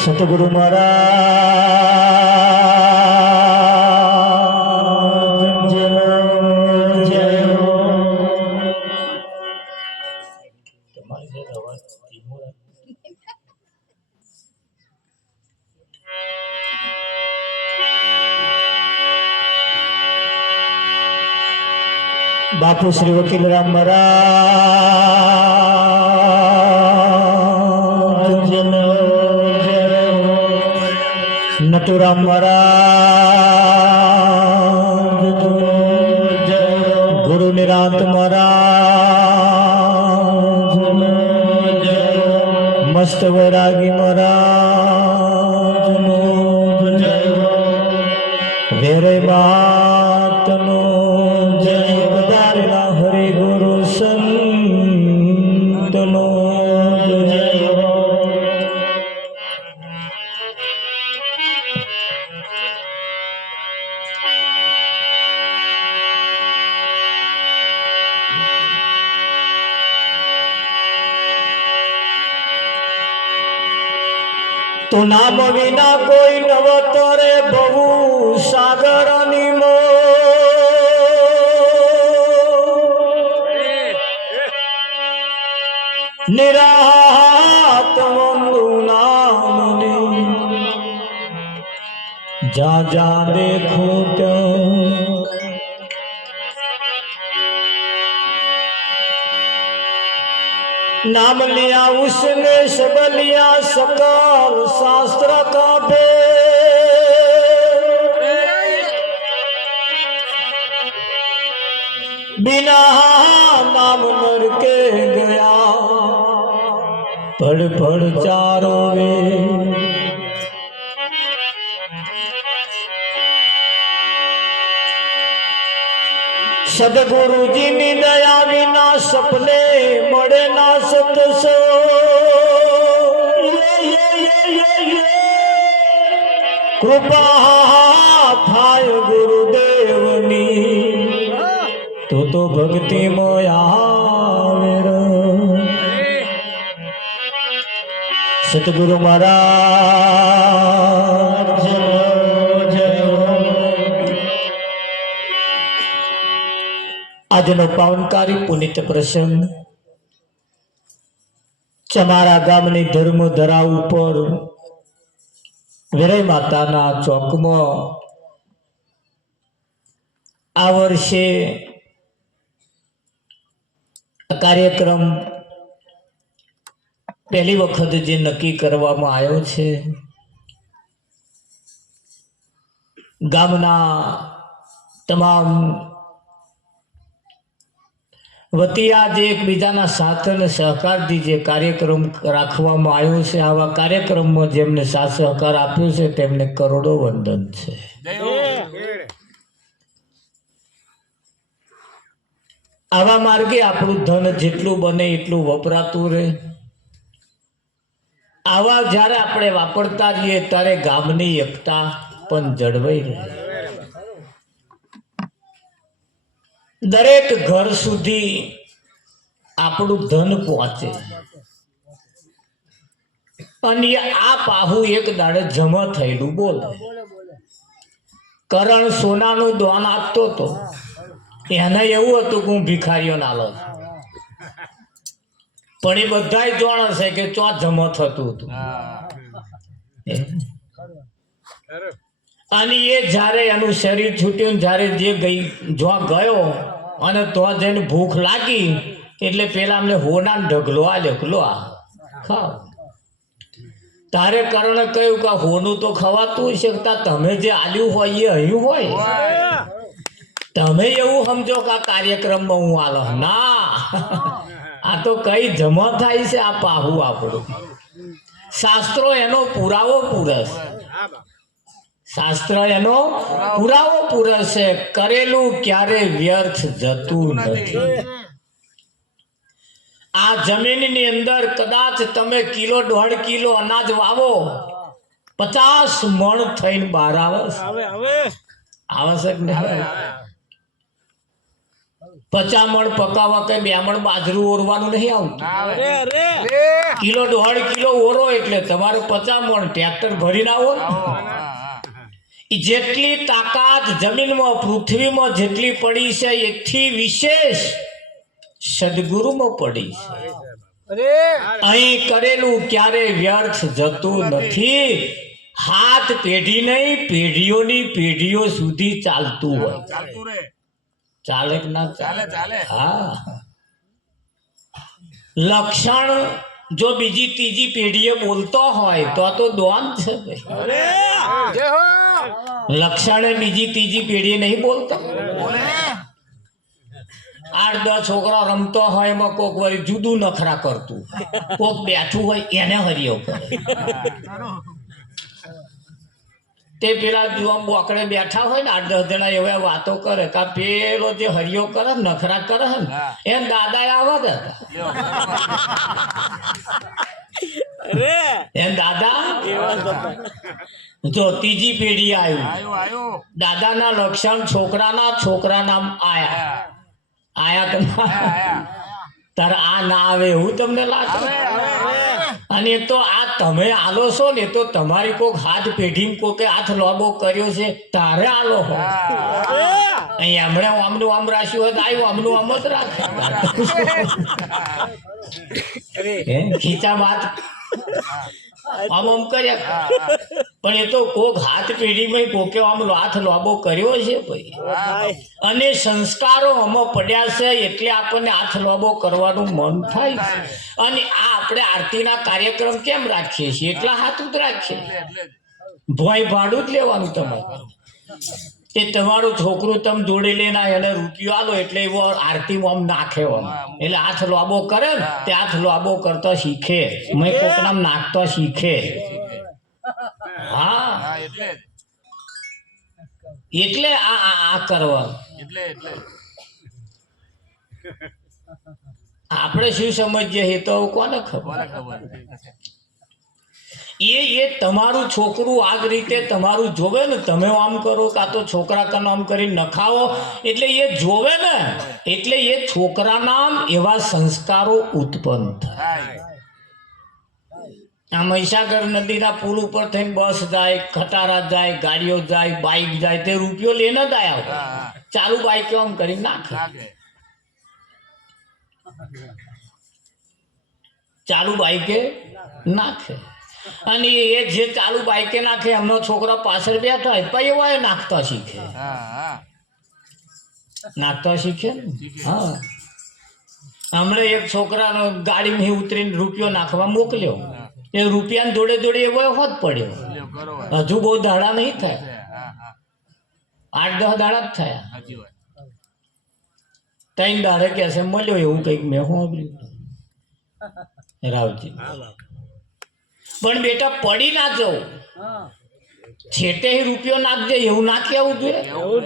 सतगुरु महाराज जय हो। बापू श्री वकील राम महाराज नटुराम महाराज गुरु निरांत महाराज मस्त वैरागी महाराज वेरे बातनो जय पधारेला हरि गुरु संतनो जय हो। तो नाम विना कोई नवतरे बहु सागर निमो निरात वंदु नामने जा जा देखो तो नाम लिया उसने सब लिया सकल शास्त्र का बिना नाम नर के गया पढ़ पढ़ चारों वे सदगुरु जी नी दया विना सपने मड़े ना सतसो कृपा थाय गुरुदेवनी तो भक्ति मोया सतगुरु महाराज આજનો પાવનકારી પુનિત પ્રસંગ ચમારા ગામની ધર્મધરા ઉપર વેરાઈ માતાના ચોકમાં આ વર્ષે કાર્યક્રમ પહેલી વખત જે નક્કી કરવામાં આવ્યો છે ગામના તમામ વતી આજે એકબીજાના સાથ અને સહકારથી જે કાર્યક્રમ રાખવામાં આવ્યો છે આવા કાર્યક્રમમાં જેમને સાથ સહકાર આપ્યો છે તેમને કરોડો વંદન છે। આવા માર્ગે આપણું ધન જેટલું બને એટલું વપરાતું રહે। આવા જ્યારે આપણે વાપરતા રહીએ ત્યારે ગામની એકતા પણ જળવાઈ રહે। દરેક ઘર સુધી આપણું ધન પહોંચે અને આ પાહું એક દાડે જમા થયેલું બોલે। કરણ સોનાનું દાન આપતો હતો એને એવું હતું કે હું ભિખારીઓ ના લો પણ એ બધાય જાણ હશે કે ચો જમા થતું હતું અને એ જ્યારે એનું શરીર છૂટ્યું જ્યારે જે ગઈ જો ગયો અને તો જઈને ભૂખ લાગી એટલે પેલા અમને હોના ઢગલો આલ્યો લો આ ખાઓ તારે કરણે કહ્યું કે હોનું તો ખવાતું હશે કે તમે જે આલ્યું હોય એ અહીં હોય. તમે એવું સમજો કે આ કાર્યક્રમમાં હું આલો ના, આ તો કઈ જમા થાય છે આ પાહુ આપણું. શાસ્ત્રો એનો પુરાવો પૂરસ, શાસ્ત્ર એનો પુરાવો પૂરસ છે. કરેલું ક્યારે વ્યર્થ જતું નથી. આ જમીનની અંદર કદાચ તમે 1.5 કિલો અનાજ વાવો, 50 મણ થઈને બહાર આવે છે કે નહીં? 50 મણ પકાવવા કઈ 2 મણ બાજરું ઓરવાનું નહીં આવતું. 1.5 કિલો ઓરો એટલે તમારે 50 મણ ટ્રેક્ટર ભરીને આવો. જેટલી તાકાત જમીનમાં પૃથ્વીમાં જેટલી પડી છે એથી વિશેષ સદગુરુમાં પડી છે. અહીં કરેલું ક્યારે વ્યર્થ જતું નથી. હાથ પેઢી નહીં, પેઢીઓની પેઢીઓ સુધી ચાલતું હોય. ચાલે કે ના ચાલે? હા. લક્ષણ જો બીજી ત્રીજી પેઢીએ બોલતો હોય તો દોન છે ભાઈ. લક્ષણ બીજી ત્રીજી પેઢીએ નહીં બોલતા. 8-10 છોકરા રમતો હોય એમાં કોક વળી જુદું નખરા કરતું, કોક બેઠું હોય એને હરિયો કરે. તે પેલા જુવામ બોકડે બેઠા હોય ને 8-10 જણા એવા વાતો કરે કે પેલો જે હરિયો કરે નખરા કરે ને એમ દાદા આવત હતા. એમ દાદા જો ત્રીજી પેઢી આવ્યું, દાદાના લક્ષણ છોકરાના આયા તો તારે આ ના આવે એવું તમને લાગે? અને તો આ તમે આલો છો ને તો તમારી કોક હાથ પેઢી કોકે હાથ લોબો કર્યો છે તારે આલો હો. અહીં હમણાં આમનું આમ રાખ્યું હોય તો આવ્યું આમનું આમ જ રાખે. ખીચા વાત આમ આમ કર્યા, પણ એ તો કોક હાથ પેઢીમાં કોકે આમ હાથ લોબો કર્યો છે ભાઈ. અને સંસ્કારો આમાં પડ્યા છે એટલે આપણને હાથ લોબો કરવાનું મન થાય છે. અને આ આપણે આરતીના કાર્યક્રમ કેમ રાખીએ છીએ? એટલા હાથ જ રાખીએ. ભોય ભાડું જ લેવાનું તમારે. કે તમારું છોકરું તમે જોડી લઈને એને રૂપિયો આલો એટલે એવો આરતીમાં આમ નાખે, એટલે હાથ લોબો કરે ને તે હાથ લોબો કરતા શીખે, મેં કોકનામ નાખતા શીખે. હા, એટલે આ કરવા આપણે શું સમજીએ એ તો કોને ખબર. એ તમારું છોકરું આ જ રીતે તમારું જોવે ને, તમે આમ કરો કાં તો છોકરા કાન આમ કરી નખાવો એટલે એ જોવે ને, એટલે એ છોકરાના એવા સંસ્કારો ઉત્પન્ન થાય. આ મહીસાગર નદીના પુલ ઉપર થઈને બસ જાય, ખટારા જાય, ગાડીઓ જાય, બાઇક જાય, તે રૂપિયો લઈને જ આવ્યા, ચાલુ બાઇક આમ કરી નાખે. ચાલુ બાઇકે નાખે. અને એ જે ચાલુ બાઇકે નાખે એમનો છોકરા પાછળ બેઠા હોય પછી એવા નાખતા શીખે. નાખતા શીખે ને. હા, હમણાં એક છોકરાનો ગાડીમાં ઉતરીને રૂપિયો નાખવા મોકલ્યો, એ રૂપિયાની જોડે જોડે એવો હોત પડ્યો. હજુ બહુ દાડા નહીં થાય, 8-10 દાડા જ થયા. 3 દાડે કે છે મળ્યો એવું કંઈક મેં સાંભળ્યું રાવજી. પણ બેટા પડી ના જવું, છેટે રૂપિયો નાખજે એવું નાખી આવવું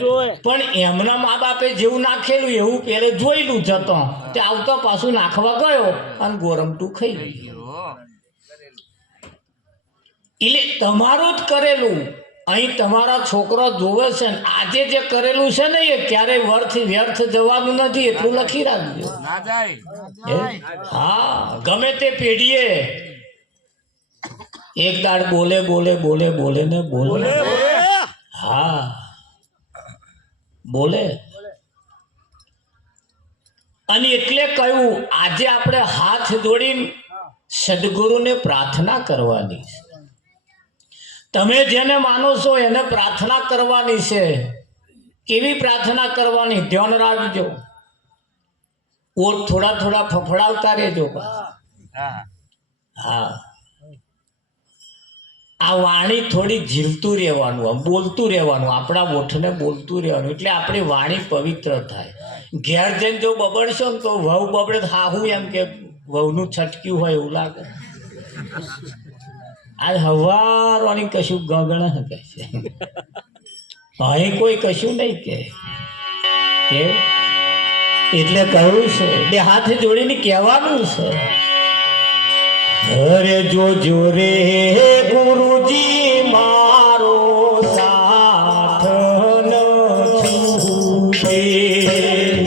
જોઈએ. પણ એમના મા બાપે જેવું નાખેલું એવું પેલે જોયેલું જતો, તે આવતો પાછું નાખવા ગયો અને ગોરમટું ખાઈ ગયું. એટલે તમારું જ કરેલું અહીં તમારા છોકરો જોવે છે ને, આજે જે કરેલું છે ને એ ક્યારેય વ્યર્થ જવાનું નથી, એટલું લખી રાખજો. હા, ગમે તે પેઢીએ એક દાડ બોલે ને બોલે. હા, બોલે. અને એટલે કહ્યું આજે આપણે હાથ જોડીને સદગુરુને પ્રાર્થના કરવાની છે. તમે જેને માનો છો એને પ્રાર્થના કરવાની છે. કેવી પ્રાર્થના કરવાની ધ્યાન રાખજો. ઓટ થોડા ફફડાવતા રહેજો. હા, આ વાણી થોડી ઝીલતું રહેવાનું, આમ બોલતું રહેવાનું, આપણા ઓઠને બોલતું રહેવાનું, એટલે આપણી વાણી પવિત્ર થાય. ઘેર જઈને જો બબડશો ને તો વહુ બબડે તો હાહું એમ કે વહુનું છટક્યું હોય એવું લાગે. આજ હવારોની કશું ગગણ કહે છે, અહીં કોઈ કશું નહીં કે. એટલે કહ્યું છે, બે હાથ જોડીને કહેવાનું છે, અરે જોજો રે ગુરુજી મારો સાથ ન છૂટે.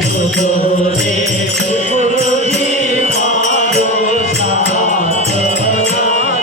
જોજો રે ગુરુજી મારો સાથ ન છૂટે.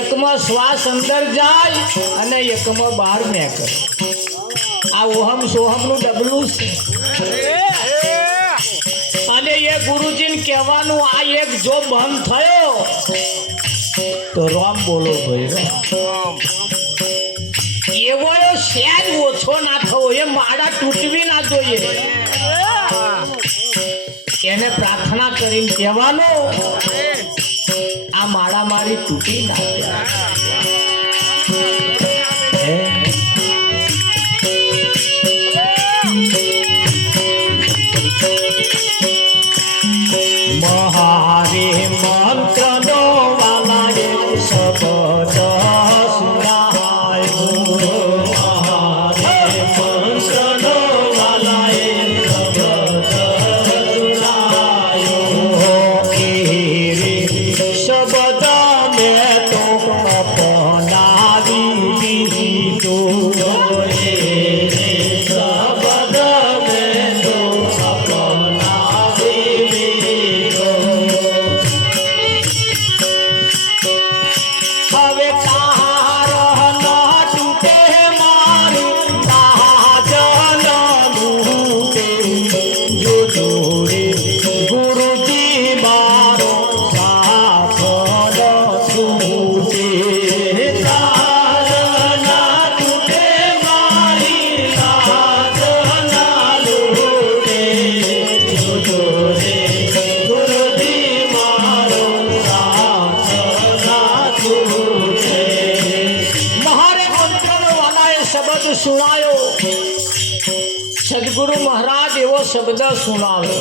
એકમાં શ્વાસ અંદર જાય અને એકમાં બહાર નીકળે. આ ઓહમ સોહમ નું ડબલું છે. અને એ ગુરુજીને કહેવાનું, આ એક જો બંધ થયો તો રામ બોલો ભાઈ. એવો સહેજ ઓછો ના થવો, એ માળા તૂટવી ના જોઈએ. એને પ્રાર્થના કરીને કહેવાનું, આ માળા મારી તૂટી ના મહારે મંત્ર નો વાલાએ શબ્દ સુનાયો. મહારે મંત્ર નો વાલાએ શબ્દ સુનાયો. શબ્દ મેં તો અપનાવી સદગુરુ મહારાજ એવો શબ્દ સુનાવે,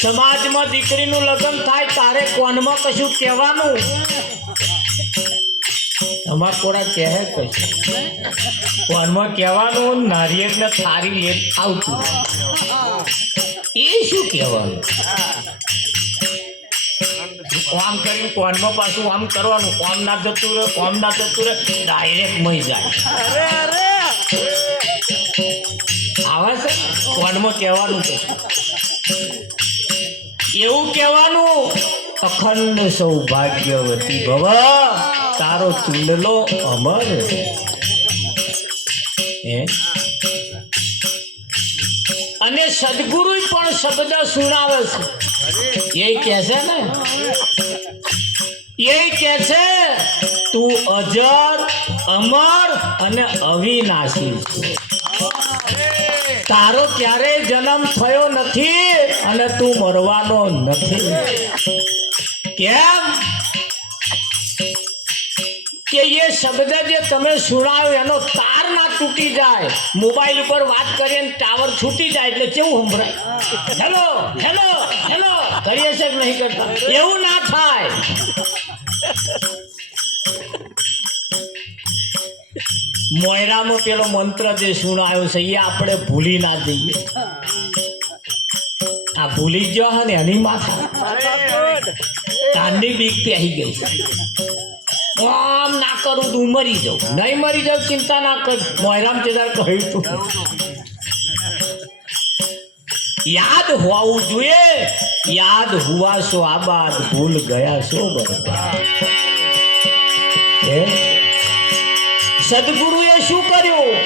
સમાજમાં દીકરીનું લગ્ન થાય તારે કોનમાં કશું કહેવાનું, અમાર કોરા કહે કશું કોનમાં કહેવાનું, નારિયેળને થારી લે આવતું, એ શું કહેવાનું? આમ કરીને કોનમાં પાછું આમ કરવાનું, કોમ ના જતું રહે, કોમ ના જતું રહે, ડાયરેક્ટ મળી જાય. આવે છે કોનમાં કહેવાનું છે એવું કહેવાનું, અખંડ સૌભાગ્યવતી ભવ, તારો ચૂંડલો અમર. અને સદગુરુ પણ શબ્દ સુણાવે છે, એ કહે છે ને, એ કહે છે તું અજર અમર અને અવિનાશી છે, તારો ક્યારેય જન્મ થયો નથી અને તું મરવાનો નથી. કેમ કે એ શબ્દ જે તમે સુણાવ્યો એનો તાર ના તૂટી જાય, મોબાઈલ ઉપર વાત કરીએ ટાવર છૂટી જાય એટલે કેવું સંભળાય, હેલો હેલો હેલો કરીએ છે કે નહીં કરતા, એવું ના થાય. મોયરામાં પેલો મંત્ર જે સુણાયો છે એ આપણે ભૂલી ના જઈએ. આ ભૂલી ગયો હે ને એની માથા કાનની બીક પહેરી ગઈ. આમ ના કરું તું મરી જાઉં, નહીં મરી જાઉં ચિંતા ના કર, મોયરામ તેદાર કહ્યું તું. યાદ હોવું જોઈએ, યાદ હુआ સો આબાદ, ભૂલ ગયા સો બરબાદ. સદગુરુએ શું કર્યું?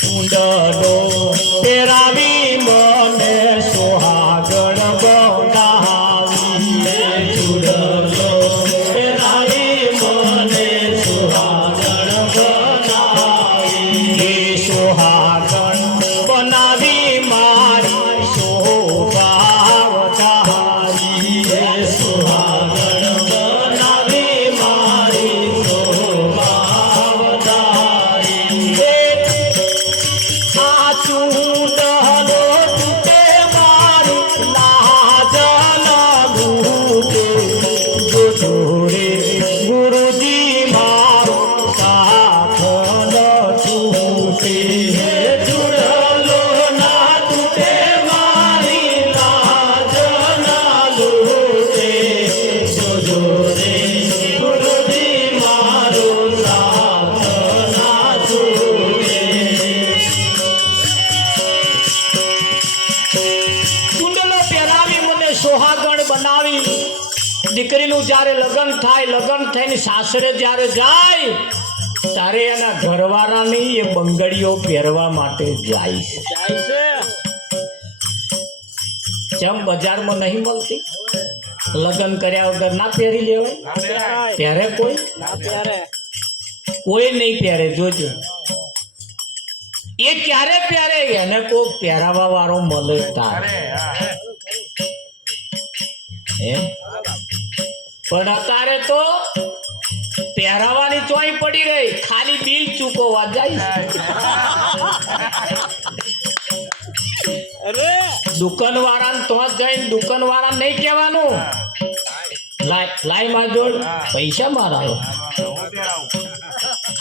કુંડલો પેરાવી મને સોહાગણ બનાવી, કુંડલો પેરાવી મને સોહાગણ બનાવી, સોહાગણ બનાવી મારી શોભા વધારી, સોહાગણ દીકરીનું જ્યારે લગ્ન થાય, લગ્ન થઈને સાસરે જ્યારે જાય ત્યારે એના ઘરવાળાની એ બંગડીઓ પહેરવા માટે જાય છે. જેમ બજારમાં નહીં મળતી, લગ્ન કર્યા વગર ના પહેરી લેવાય, પહેરે કોઈ કોઈ નહીં પહેરે. જોજો એ ક્યારે પહેરે, એને કોઈ પહેરાવા વાળો મળે તારે. પણ અત્યારે તો પહેરાવાની ચોઈ પડી રહી, ખાલી બિલ ચૂકવવા જાય. દુકાન વાળાને તો જઈને દુકાન વાળા નહીં કહેવાનું લાઈ માં જોડ પૈસા મારા,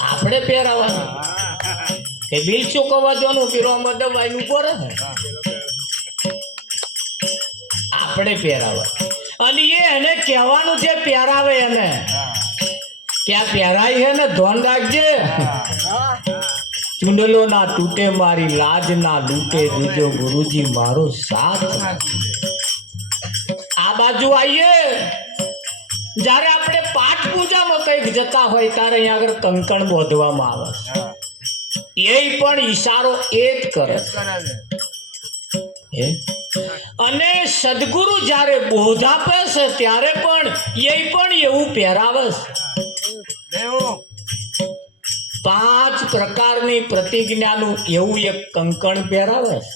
આપણે પહેરાવાનું કે બિલ ચૂકવવા જવાનું, પીરો દવાઈ નું પડે ને આપણે પહેરાવા. અને એને કહેવાનું છે પહેરાવે એને કે આ પહેરાય છે ને ધોન રાખજે, ચુંડલો ના તૂટે મારી લાજ ના લૂટે, જોજો ગુરુજી મારો સાથ. આ બાજુ આવીએ જ્યારે આપણે પાઠ પૂજામાં કંઈક જતા હોય ત્યારે અહીંયા આગળ કંકણ બોધવામાં આવે, એ પણ ઈશારો એ જ કરે. અને સદગુરુ જ્યારે બોધ આપે છે ત્યારે પણ એવું પહેરાવે છે. 5 પ્રકારની પ્રતિજ્ઞાનું એવું એક કંકણ પહેરાવે છે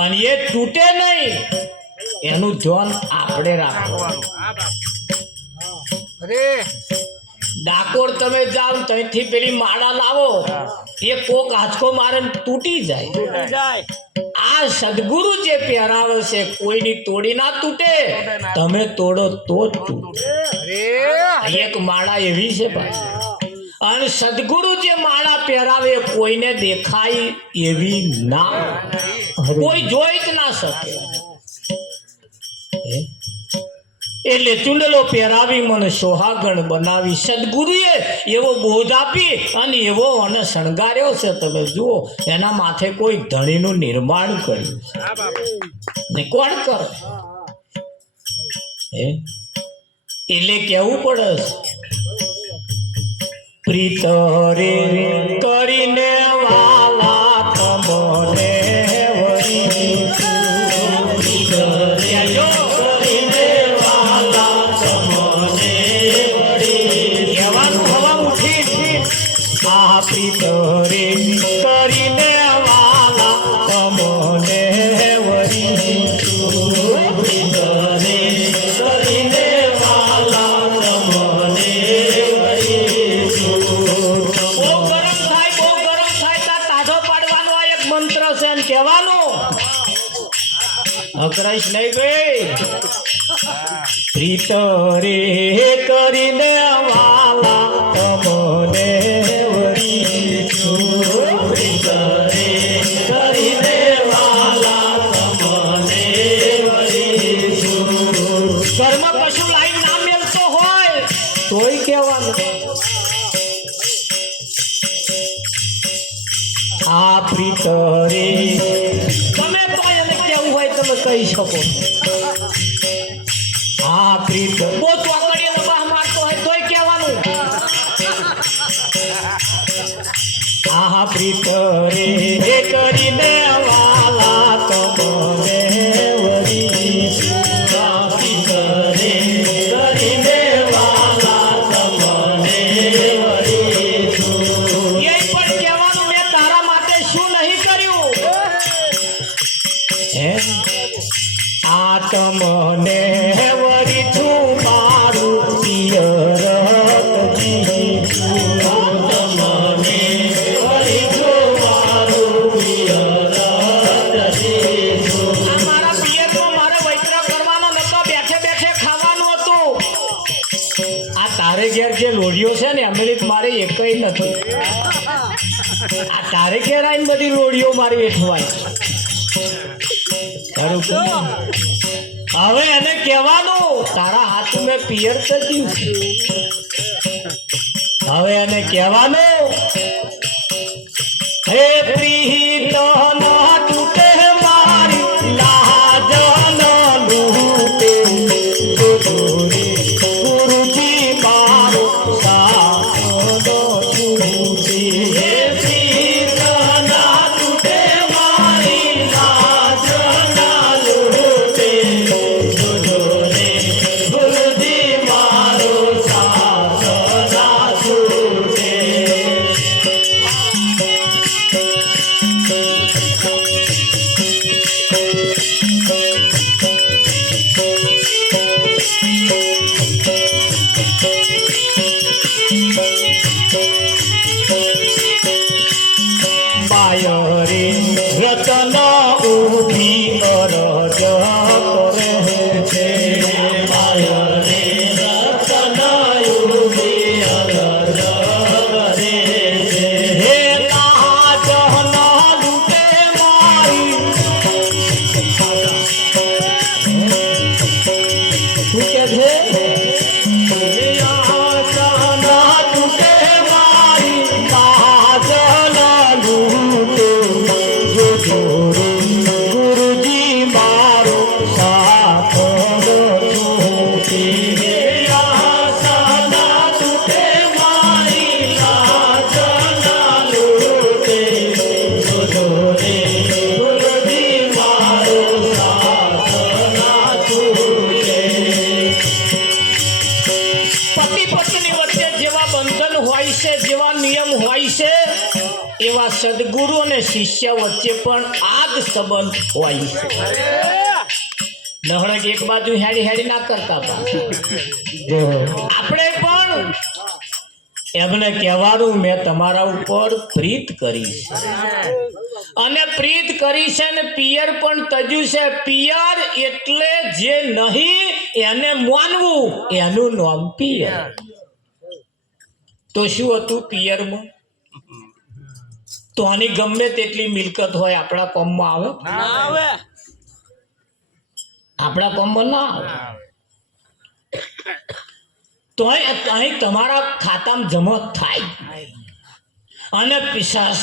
અને એ તૂટે નહીં. એનું ધ્યાન આપણે રાખવાનું. ડાકોર તમે જાઓ ત્યાંથી પેલી માળા લાવો એ કોક આંચકો મારે ને તૂટી જાય. આ સદગુરુ જે પહેરાવે છે કોઈની તોડી ના તૂટે, તમે તોડો તો જ તૂટે. એક માળા એવી છે ભાઈ. અને સદગુરુ જે માળા પહેરાવે કોઈને દેખાય એવી ના, કોઈ જોઈ જ ના શકે. એટલે ચુંડલો પહેરાવી મને સોહાગણ બનાવી. સદગુરુએ એવો બોધ આપી અને એવો અને શણગાર્યો છે. તમે જુઓ એના માથે કોઈ ધણીનું નિર્માણ કર્યું ને કોણ કરે? એટલે કેવું પડે પ્રીત રે કરીને વાલા તમને પ્રીત રે કરીને વાલા તમને વરી પ્રીત રે કરીને વાલા તમને વરી. બહુ ગરમ થાય ત્યાં તાજો પાડવાનો આ એક મંત્ર છે ને કહેવાનું અકરાઈશ નહીં ભાઈ. પ્રીત રે કરીને વાલા તમને ઘરમાં કશું લાઈન ના મેલતો હોય તોય કહેવાનું આ પ્રીત રે. તમે તો એને કેવું હોય તમે કહી શકો. આ પ્રીત બહુ ચોકડીએ દબાહ મારતો હોય તોય કહેવાનું આ પ્રીત રે કરીને વાલા તમને વરી. પ્રીત રે કરીને વાલા તમને વરી. એ પણ કહેવાનું મેં તારા માટે શું નહીં કર્યું. આ તમને વરી છું મારું પિયર ઘેર જે લોડીઓ છે ને અમેરિક મારે એકઈ નથી. આ તારે ઘેર આવીને બધી લોડીઓ મારી વેઠવાય. હવે એને કહેવાનું તારા હાથ મેં પિયર થતી. હવે એને કહેવાનું હે પ્રીત ના તૂટે મારી લાજ ના લૂટે ગુરુજી મારો સાધો છૂટે. હે પ્રીત ના તૂટે મારી લાજ ના લૂટે ગુરુજી મારો સાધો ના છૂટે. બાયરે રતન ઉભી અરજ કરે છે. બાયરે રતન ઉભી અરજ કરે છે. હે લાજ ના લૂટે મારી. શું કે છે? ગુરુજી મારો સાધો છૂટે. તૂટે મારી લાજ ના લૂટે ગુરુજી મારો સાધો ના છૂટે. પતિ પત્ની વચ્ચે જેવા બંધન હોય છે, જેવા નિયમ હોય છે, એવા સદગુરુ અને શિષ્ય વચ્ચે પણ આ જ સંબંધ હોય છે. નહળક એક બાજુ હેડી હેડી ના કરતા આપણે પણ એમને કહેવાનું મેં તમારા ઉપર પ્રીત કરી છે અને પ્રીત કરી છે ને પિયર પણ તજ્યું છે. પિયર એટલે જે નહીં એને માનવું એનું નામ પિયર. તો શું હતું પિયરમાં? તો આની ગમે તેટલી મિલકત હોય આપણા કોમમાં આવે? આપણા કોમમાં ના આવે. તો અહીં તમારા ખાતામાં જમા થાય અને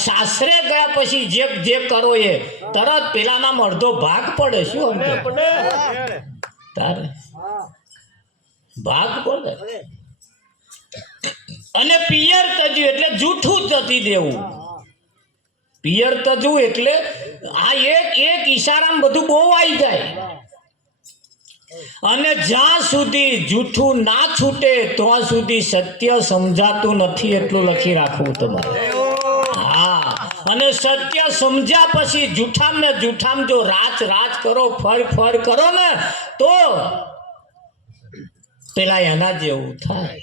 સાસરે ગયા પછી જે કરો એ તરત પેલાના અડધો ભાગ પડે. શું તારે ભાગ પડે. અને પિયર તજ્યું એટલે જૂઠું જતી દેવું. પિયર તજવું એટલે આ એક ઈશારામાં બધું બહુ આવી જાય. અને જ્યાં સુધી જૂઠું ના છૂટે ત્યાં સુધી સત્ય સમજાતું નથી એટલું લખી રાખવું તમારે. હા, અને સત્ય સમજ્યા પછી જૂઠામ ને જૂઠામ જો રાચ કરો, ફર કરો ને તો પેલા એના જેવું થાય.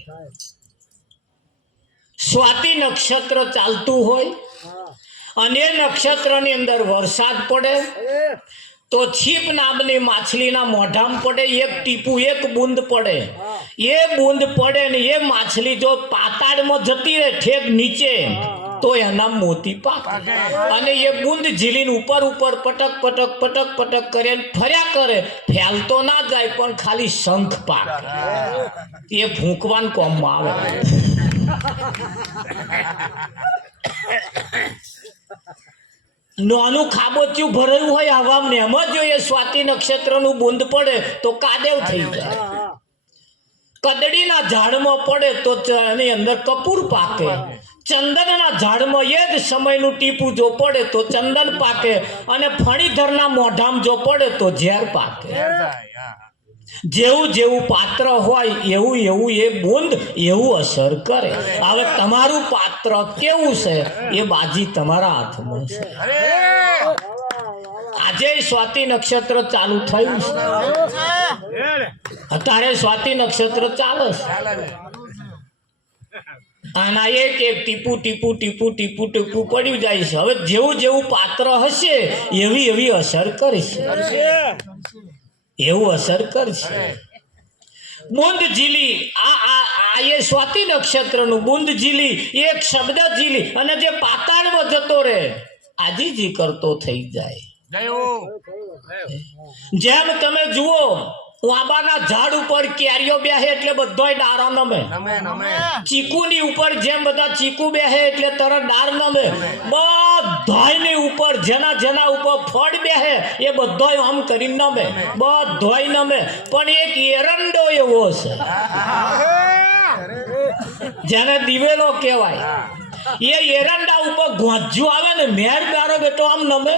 સ્વાતિ નક્ષત્ર ચાલતું હોય અને નક્ષત્રની અંદર વરસાદ પડે તો છીપ નામની માછલીના મોઢામાં પડે એક ટીપું, એક બૂંદ પડે. એ બૂંદ પડે ને એ માછલી જો પાતાળમાં જતી રહે ઠેક નીચે તો એના મોતી પાકે. અને એ બૂંદ ઝીલીને ઉપર પટક પટક કરે ફર્યા કરે. ફેલતો ના જાય પણ ખાલી શંખ પાકે. એ ફૂંકવાનું કોમમાં આવે. નાનું ખાબોચિયું ભરેલું હોય હવામાં એમ જ જો એ સ્વાતિ નક્ષત્રનું બૂંદ પડે તો કાદેવ થઈ જાય. કદડીના ઝાડમાં પડે તો એની અંદર કપૂર પાકે. ચંદનના ઝાડમાં એ જ સમયનું ટીપું જો પડે તો ચંદન પાકે. અને ફણીધરના મોઢામાં જો પડે તો ઝેર પાકે. જેવું જેવું પાત્ર હોય એવું એ બૂંદ એવું અસર કરે. હવે તમારું પાત્ર કેવું છે એ બાજી તમારા હાથમાં છે. આજે સ્વાતિ નક્ષત્ર ચાલુ થયું છે. અત્યારે સ્વાતિ નક્ષત્ર ચાલે છે. આના એક ટીપું પડ્યું જાય છે. હવે જેવું પાત્ર હશે એવી અસર કરશે. એવું અસર કરશે. બુંદ ઝીલી આ એ સ્વાતિ નક્ષત્રનું બુંદ ઝીલી એક શબ્દ ઝીલી અને જે પાતાળમાં જતો રહે આજીજી કરતો થઈ જાય. જેમ તમે જુઓ આંબાના ઝાડ ઉપર કેરીઓ બેસે એટલે બધોય ડારો નમે. ચીકુની ઉપર જેમ બધા ચીકુ બેસે એટલે તરત ડાર નમે. બધાયની ઉપર જેના ઉપર ફળ બેસે એ બધોય આમ કરીને નમે. બધોય નમે. પણ એક એરંડો એવો છે જેને દિવેલો કહેવાય. એ એરંડા ઉપર ગોંજ્યું આવે ને મેર પ્યારો બેટો આમ નમે.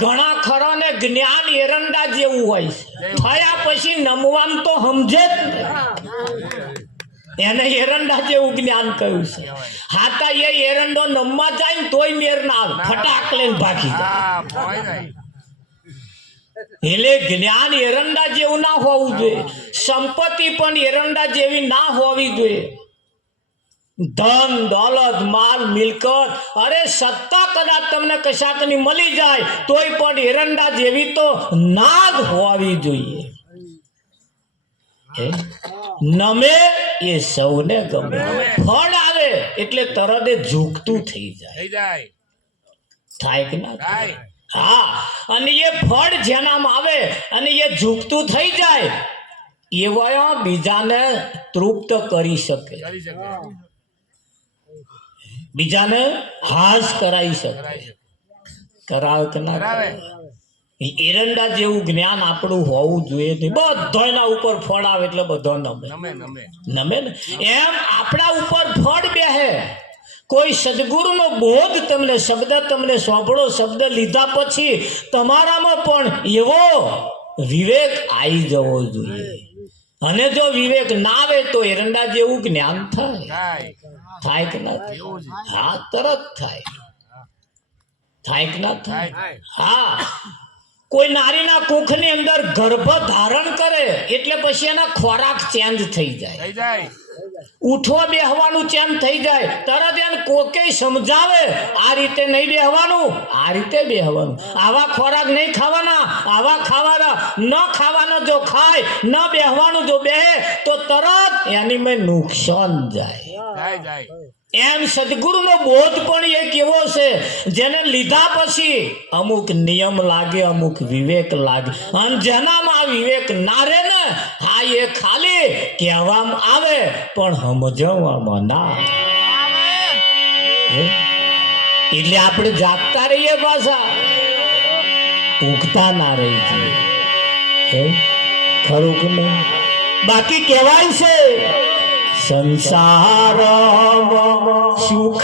ઘણા ખરા ને જ્ઞાન એરંડા જેવું હોય છે. થયા પછી નમવામ તો સમજે જ એને એરંડા જેવું જ્ઞાન કહ્યું છે. હાતા એ એરંડો નમવા જાય ને તોય મેર ના આવે. ફટાક લઈને ભાગી જાય. એટલે જ્ઞાન એરંડા જેવું ના હોવું જોઈએ. સંપત્તિ પણ એરંડા જેવી ના હોવી જોઈએ. ધન દોલત માલ મિલકત અરે સત્તા કદાચ તમને કશાકની મળી જાય તોય પણ એરંડા જેવી તો ના જ હોવી જોઈએ. નમે એ સૌને ગમે. ફળ આવે એટલે તરત ઝૂકતું થઈ જાય. થાય કે ના થાય? હા, અને એ ફળ જેનામાં આવે અને એ ઝૂકતું થઈ જાય એવા બીજાને તૃપ્ત કરી શકે. બીજાને હાશ કરાવી શકે. કરાવે કે ના કરાવે? એરંડા જેવું જ્ઞાન આપણું હોવું જોઈએ. બધાના ઉપર ફળ આવે એટલે બધો નમે ને. એમ આપણા ઉપર ફળ બેહે. કોઈ સદગુરુનો બોધ તમને શબ્દ તમને સાંભળો. શબ્દ લીધા પછી તમારામાં પણ એવો વિવેક આવી જવો જોઈએ. અને જો વિવેક ના આવે તો એરંડા જેવું જ્ઞાન થાય કે ના? હા, તરત થાય. થાય કે ના થાય? હા, કોઈ નારીના કુખની અંદર ગર્ભ ધારણ કરે એટલે પછી એના ખોરાક ચેન્જ થઈ જાય, ઉઠવા બેહવાનું ચેન્જ થઈ જાય. તરત એને કોકે સમજાવે આ રીતે નહીં બેહવાનું, આ રીતે બેહવાનું, આવા ખોરાક નહીં ખાવાના, આવા ખાવાના, ન ખાવાનો જો ખાય, ન બેહવાનું જો બેહે તો તરત એની મેં નુકસાન જાય. એમ સદગુરુનો બોધ પણ એક એવો છે જેને લીધા પછી અમુક નિયમ લાગે, અમુક વિવેક લાગે, અને જેનામાં વિવેક ના રહે ને, હા એ ખાલી કહેવામાં આવે પણ સમજવામાં ના આવે. એટલે આપણે જાગતા રહીએ, પાછા ઊંઘતા ના રહી જઈએ. ખરું કે નહીં? બાકી કહેવાય છે સંસાર સુખ